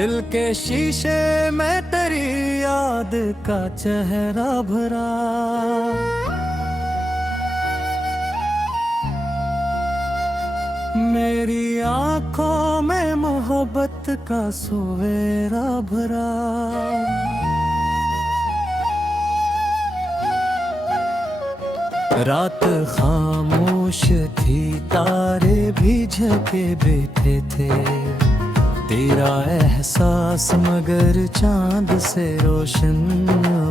दिल के शीशे में तेरी याद का चेहरा भरा। मेरी आंखों में मोहब्बत का सवेरा भरा। रात खामोश थी, तारे भी झके बैठे थे। तेरा एहसास मगर चांद से रोशन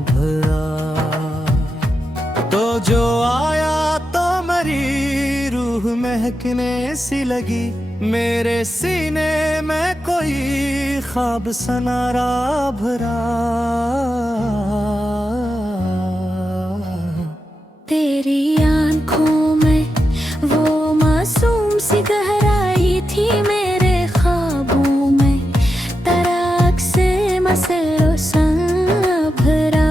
भरा। तो जो आया तो मेरी रूह महकने सी लगी। मेरे सीने में कोई ख्वाब सनारा भरा। तेरी आंखों में वो मासूम सी गहराई थी। मेरे ख्वाबों में तराक से मसलो सा भरा।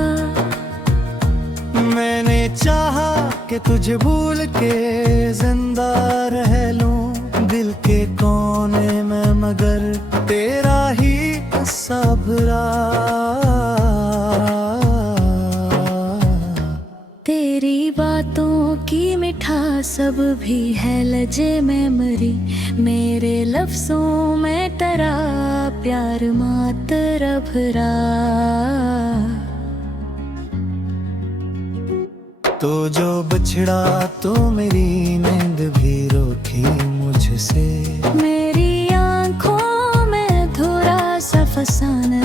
मैंने चाहा कि तुझे भूल के जिंदा रह लूं दिल के कोने में, मगर तेरा ही किस्सा भरा। तेरी बातों की मिठास अब भी है लजे मेमोरी। मेरे लफ्जों में तेरा प्यार मात्र भरा। तो जो बिछड़ा तो मेरी नींद भी रोकी मुझसे। मेरी आंखों में थोड़ा सा फसाना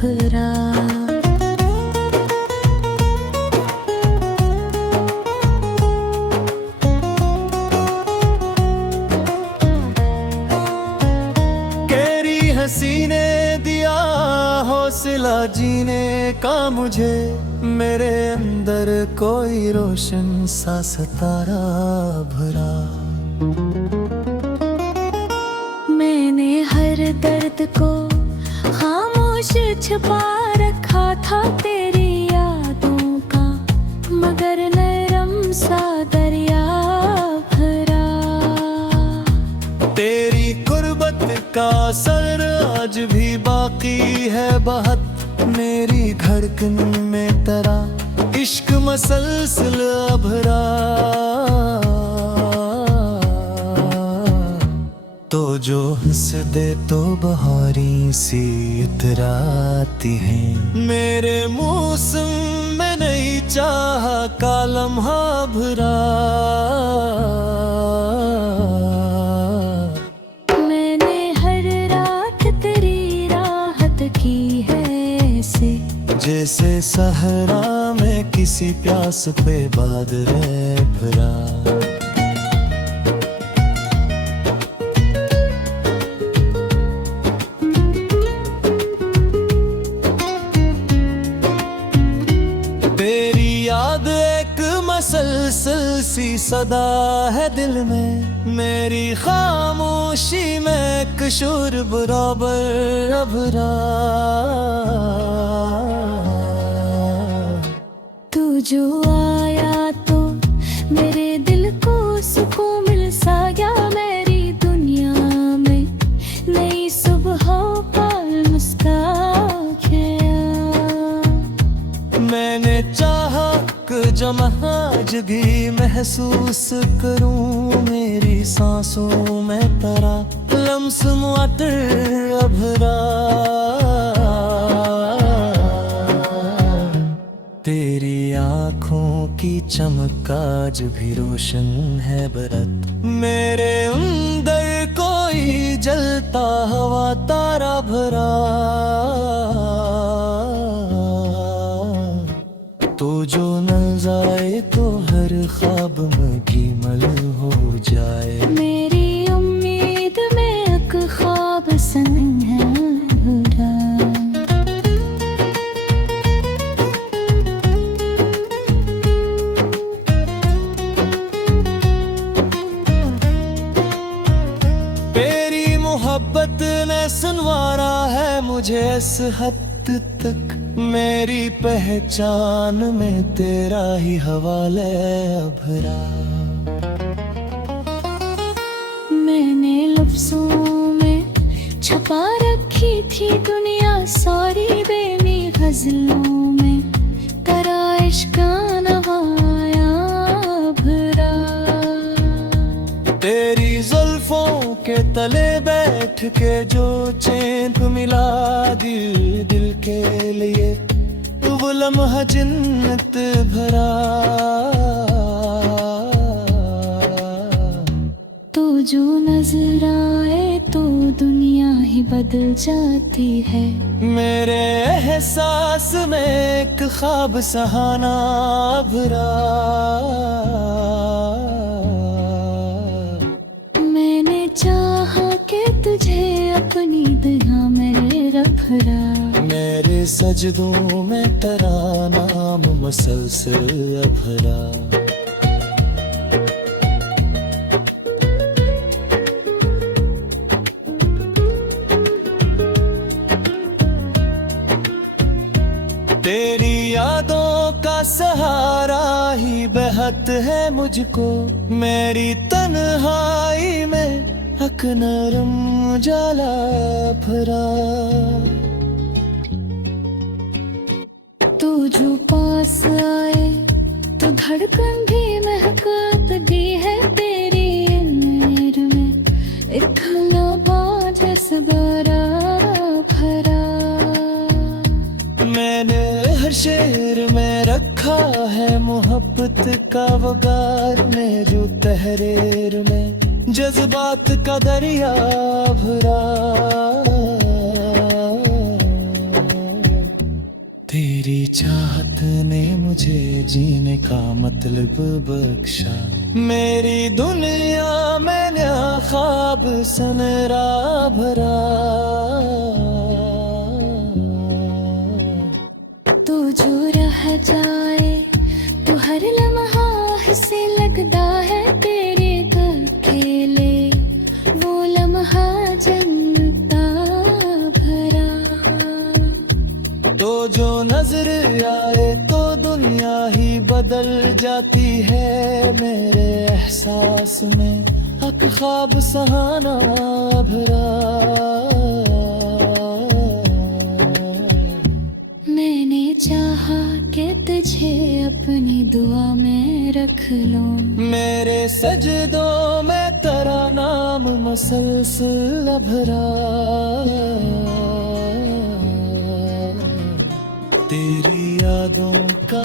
भरा। हंसी ने दिया हौसला जीने का मुझे। मेरे अंदर कोई रोशन सा सितारा भरा। मैंने हर दर्द को खामोश छुपा रखा था तेरी यादों का, मगर नरम सा दरिया भरा। तेरी कुर्बत का असर आज भी बाकी है बहुत। मेरी धड़कन में तेरा इश्क मसलसल भरा। तो जो हंस दे तो बहारी सी इतराती है। मेरे मौसम में नहीं चाहा का लम्हा भरा। जैसे सहरा में किसी प्यास पे बादल भरा। तेरी याद एक मसलसल सी सदा है दिल में। मेरी खामोशी में कशोर बराबर अभरा। तू जो आया तो मेरे दिल को सुकून मिल सा गया। मेरी दुनिया में नई सुबह का मुस्कान। मैंने चाहा कि जब आज भी महसूस करूं मेरी सांसों में तेरा लम्स मुअत्तर भरा। तेरी आँखों की चमक आज भी रोशन है बरत। मेरे अंदर कोई जलता हुआ तारा भरा। तो जो नल जाए तो हर ख्वाब में कीमल हो जाए। मेरी उम्मीद में एक ख्वाब संग है भरा। मोहब्बत ने सुनवारा है मुझे इस हद तक। मेरी पहचान में तेरा ही हवाले भरा। मैंने लफ्जों में छुपा रखी लिखी थी दुनिया सारी बेली गजलों में, तेरा इश्क नवाया भरा। तेरी जुल्फों के तले बैठ के जो चैन मिला दिल दिल के लिए, वो लम्हा जन्नत भरा। तो जो नजर आए तो दुनिया ही बदल जाती है। मेरे एहसास में एक ख्वाब सहाना भरा। मैंने चाहा कि तुझे अपनी दुआ में रखरा। मेरे सजदों में तेरा नाम मसलसल भरा। तेरी यादों का सहारा ही बहत है मुझको, मेरी तन्हाई में हक नरम जाला भरा। तू जो पास आए तो धड़कन भी महकत दी है तेरी नैर में, एक लबा जज्बारा भरा। मैंने हर शेर में रखा है मोहब्बत का वगार में, जो तहरीर में जज्बात का दरिया भरा। तेरी चाहत ने मुझे जीने का मतलब बख्शा, मेरी दुनिया में नया ख्वाब सनरा भरा। तो जो रह जाए तो हर लम्हा से लगता है तेरे अकेले, वो लम्हा जन्नता भरा। तो जो नजर आए तो दुनिया ही बदल जाती है। मेरे एहसास में हक ख्वाब सहाना भरा। मैंने चाहा कि तुझे अपनी दुआ में रख लूं। मेरे सजदों में तेरा नाम मसलसल भरा। तेरी यादों का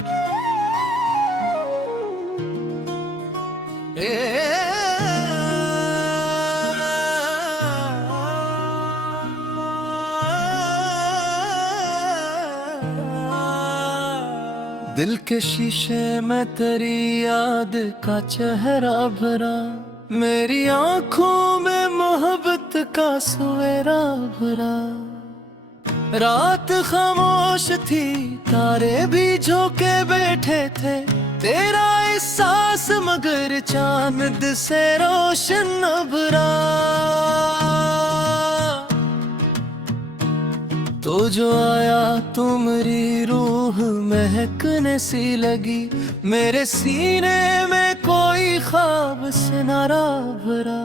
दिल के शीशे में तेरी याद का चेहरा भरा। मेरी आंखों में मोहब्बत का सवेरा भरा। रात खामोश थी, तारे भी झोंके बैठे थे, तेरा एहसास मगर चांद से रोशन भरा। तो जो आया तो मेरी रूह महकने सी लगी, मेरे सीने में कोई ख्वाब से नारा भरा।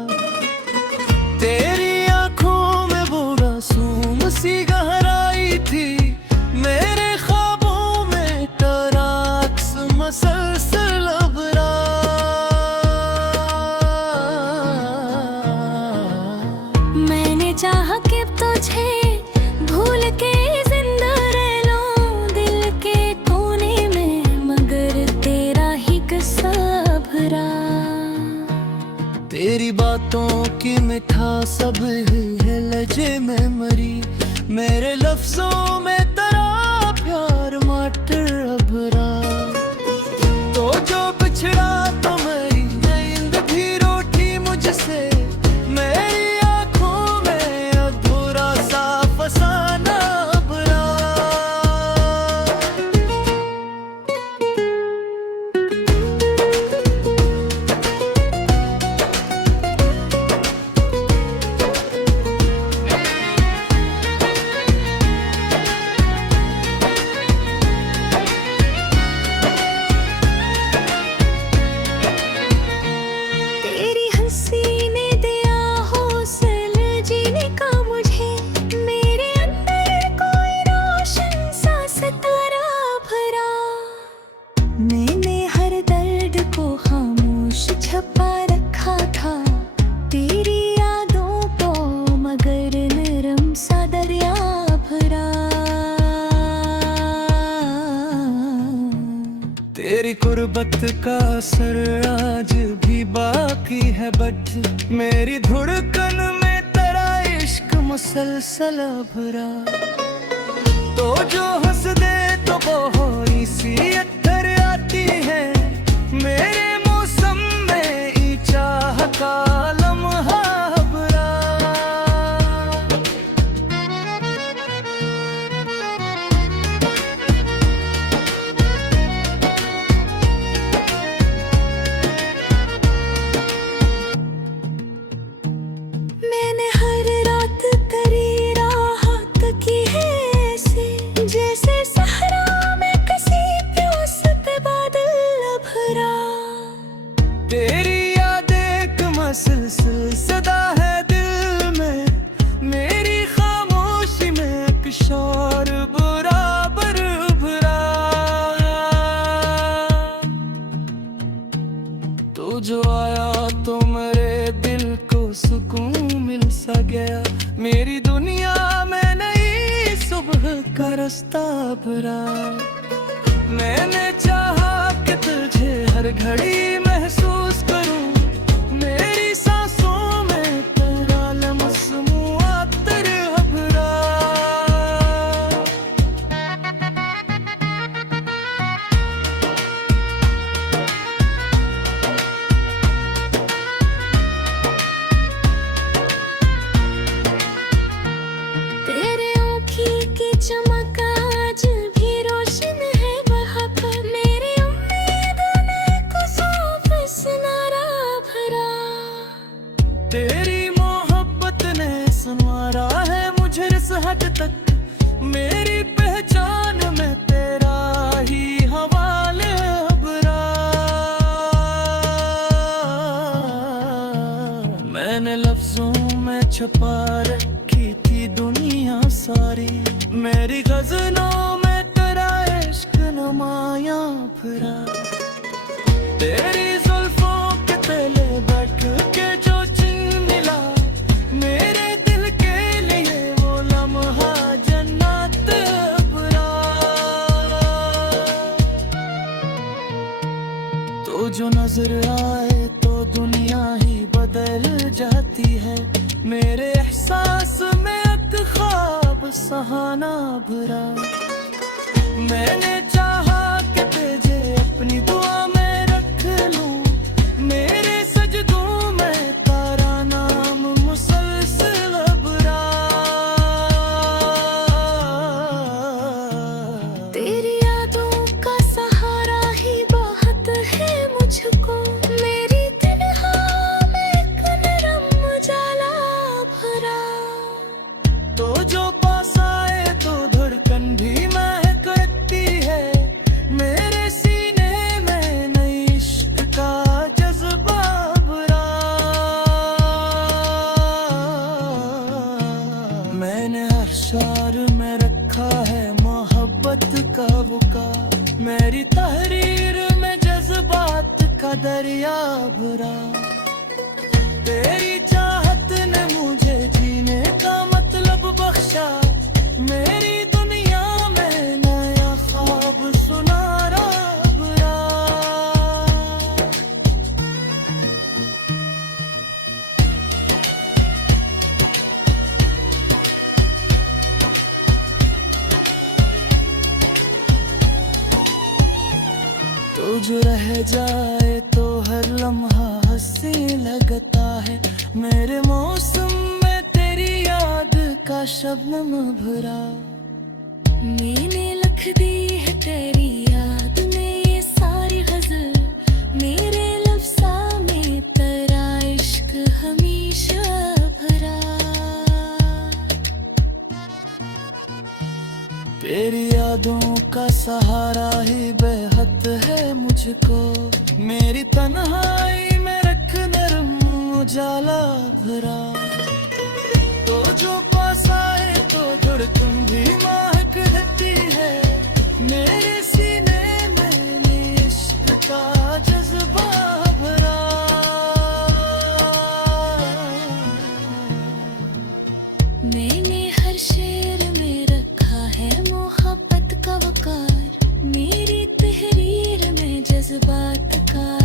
तेरी आंखों में वो मासूम सी गहराई थी, मेरे ख्वाबों में तेरा अक्स मसलसल भरा। मैंने चाहा कि तुझे भूल के जिंदा रह लूं दिल के कोने में, मगर तेरा ही किस्सा भरा। तेरी बातों की मिठास सब है लजे में मरी, मेरे लफ्जों में तेरा प्यार मटर भरा। तो जो बिछड़ा तो मेरी नींद भी रोटी मुझसे, मेरी आंखों में अधूरा सा फसाना भरा। मैंने हर दर्द को खामोश छपा रखा था तेरी यादों को, मगर नरम सा दरिया भरा। तेरी गुर्बत का असर आज भी बाकी है, बट मेरी धड़कन में तेरा इश्क मुसलसल भरा। तो जो हंस दे तो वो सी अत्थर आती है, मेरे मौसम में ई चाह का लम्हा भरा। मैंने हर रात तेरी राहत की है ऐसे, जैसे सहरा में किसी प्यास पे बादल भरा। तेरी याद एक मसलसल सदा है दिल में, मेरी खामोशी में एक शोर बराबर भरा। तू जो आया तो मेरे दिल को सुकून मिल सा गया, मेरी दुनिया में नई सुबह का रास्ता भरा। मैंने चाहा कि तुझे हर घड़ी महसूस करूं, मेरी सांसों में तेरा लम्स मुअत्तर भरा। तेरे आँखी की चमक आज भी रोशन है वहाँ पर, मेरी उम्मीद ने कुछ फसनारा भरा। तेरी मोहब्बत ने संवारा है मुझे इस हद तक, मेरी पहचान में तेरा ही हवाले भरा। मैंने लफ्जों में छुपा रखी थी दुनिया सारी, मेरी गज़लों में तेरा इश्क नुमायां फिरा। तेरी जुल्फों के तले बैठ के जो चिन्ह मिला, मेरे दिल के लिए वो लम्हा जन्नत भरा। तो जो नजर आए तो दुनिया ही बदल जाती है, मेरे एहसास में एक ख्वाब सहाना भरा। मैंने चाहा कि तुझे अपनी दुआ में रख लूं, मेरे सजदों में तारा नाम मुसलसल भरा। तेरी यादों का सहारा ही बहुत है मुझको, मेरी तन्हा में एक नरम उजाला भरा। तो जो पास आए तो धड़कन भी महकती है, मेरे सीने में नई इश्क का जज्बा भरा। मैंने हर शार में रखा है मोहब्बत का बुका, मेरी तहरीर में जज्बात का दरिया भरा। तेरी चाहत ने मुझे जीने का मतलब बख्शा, मेरी दुनिया में नया ख्वाब सुनारा भरा। तो जो रह जाए तो हर लम्हा हंसी लगता है, मेरे मौसम में तेरी याद का शबनम भरा। मैंने लिख दी है तेरी याद में ये सारी गजल, मेरे लफ्ज़ा में तेरा इश्क हमेशा भरा। तेरी यादों का सहारा ही बेहद है मुझको, मेरी तन्हाई में रख नरम उजाला भरा। तो जो पास आए तो धड़कन भी महक देती है, मेरे सीने में इश्क जज्बात का